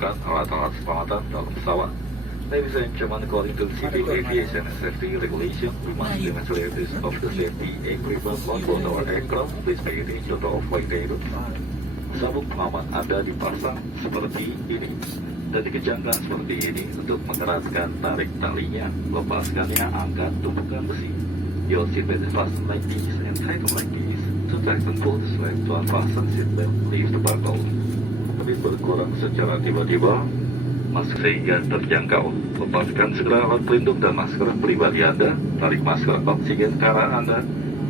menggunakan alat-alat selamatan dalam pesawat. Ladies and gentlemen, according to civil aviation and safety regulation, we must demonstrate this of the safety equipment on board our aircraft. Please pay attention to our flight attendants. Sabuk pengaman Anda dipasang seperti ini dan dikencangkan seperti ini untuk mengeraskan tarik talinya. Lepaskannya, angkat tumpukan besi. Your seatbelt is fastened like this and tighten like this. To tighten pull the strap to unfasten seatbelt, leave the buckle. Tapi berkurang secara tiba-tiba, masker sehingga terjangkau. Lepaskan segera alat pelindung dan masker pribadi Anda. Tarik masker oksigen ke arah Anda.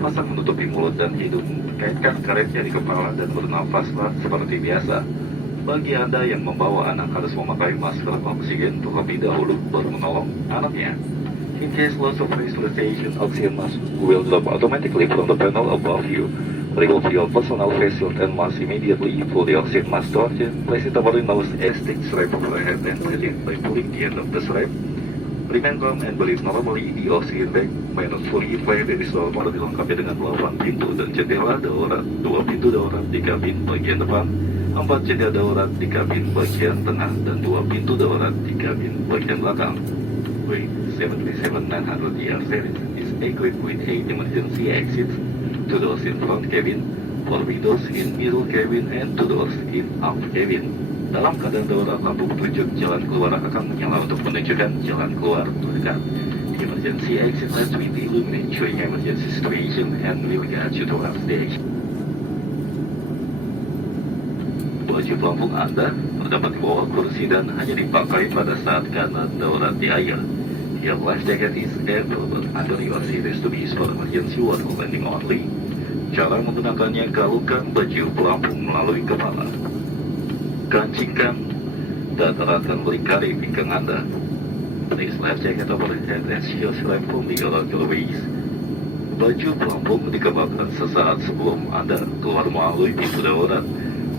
Pasang menutupi mulut dan hidung. Kaitkan karetnya di kepala dan bernafaslah seperti biasa. Bagi Anda yang membawa anak harus memakai masker oksigen terlebih dahulu baru menolong anaknya. In case loss of resuscitation, oxygen mask will drop automatically from the panel above you. Remove your personal face shield and mask immediately. Pull the oxygen mask towards you. Place it over the nose and stick strap over the head and set it by pulling the end of the strap. Remain calm and believe normally. The oxygen bag may not fully inflate. It is normal dilengkapi dengan 8 pintu dan jendela darurat, 2 pintu darurat di kabin bagian depan, 4 jendela darurat di kabin bagian tengah, dan 2 pintu darurat di kabin bagian belakang. Boeing 737-900 series is equipped with 8 emergency exits, 2 doors in front cabin, 4 windows in middle cabin, and 2 doors in aft cabin. Dalam keadaan darurat, lampu petunjuk jalan keluar akan menyala untuk menunjukkan jalan keluar terdekat. Emergency exit lights will illuminate showing emergency situation and will guide you towards the exit. Baju pelampung Anda terdapat di bawah kursi dan hanya dipakai pada saat keadaan darurat di air. Your life jacket is available under your seat is to be used for emergency water landing only. Cara menggunakannya, galungkan baju pelampung melalui kepala. Kancingkan dan eratkan lingkari pinggang Anda. Place life jacket over the head and shield strap firmly around your waist. Baju pelampung dikenakan sesaat sebelum Anda keluar melalui pintu darurat.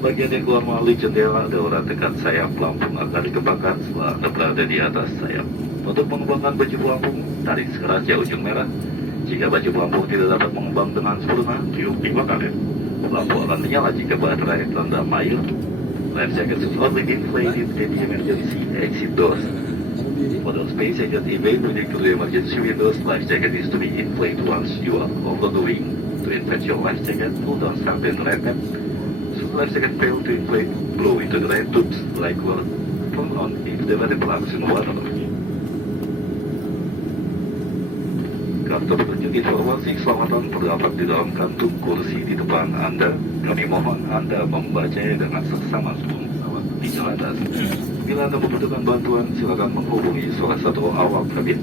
Bagian yang keluar melalui jendela darurat dekat sayap pelampung akan dikembangkan setelah Anda berada di atas sayap. Untuk mengembangkan baju pelampung, tarik sekeras ujung merah. Jika baju pelampung tidak dapat mengembang dengan sempurna, tiup 5 kali. Lampu akan menyala jika baterai terendam air. Life jacket should only be inflated at the emergency exit doors. For those passengers evacuated to the emergency windows, life jacket is to be inflated once you are over the wing. To inflate your life jacket, pull down strap and red cap. Should life jacket fail to inflate, blow into the red tubes like water. Turn on if the battery plugs in water. Kartu petunjuk informasi keselamatan terdapat di dalam kantung kursi di depan Anda. Kami mohon Anda membacanya dengan seksama sebelum pesawat dijalankan. Bila Anda membutuhkan bantuan, silakan menghubungi salah satu awak kabin.